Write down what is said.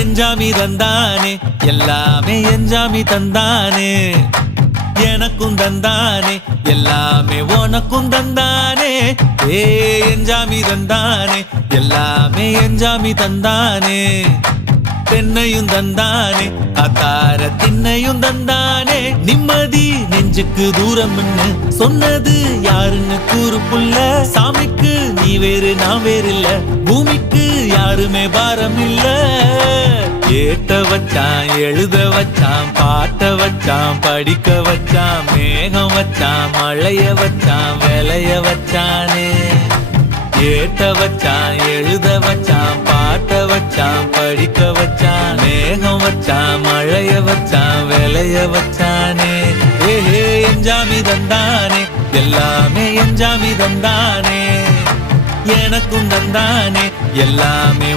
எஞ்சாமி தந்தானே எல்லாமே எஞ்சாமி தந்தானே எனக்கும் தந்தானே எல்லாமே உனக்கும் தந்தானே ஏ எஞ்சாமி தந்தானே எல்லாமே எஞ்சாமி தந்தானே தென்னையும் தந்தானே காத்தார திண்ணையும் தந்தானே நிம்மதி நெஞ்சுக்கு தூரம்னு சொன்னது யாருன்னு கூறு புள்ள சாமிக்கு நீ வேறு நான் வேறு இல்ல பூமிக்கு யாருமே பாரம் இல்ல ஏத்த வச்சான் எழுத வச்சான் பாட்ட வச்சான் படிக்க வச்சான் மேகம் வச்சான் மழைய வச்சான் விளைய வச்சானே ஏத்த வச்சான் எழுத வச்சான் பாட்ட வச்சான் படிக்க வச்சான் மேகம் வச்சான் மழைய வச்சான் விளைய வச்சானே ஏஹே எஞ்சாமி தந்தானே எல்லாமே எஞ்சாமி தந்தானே எனக்கும் தந்தானே எல்லாமே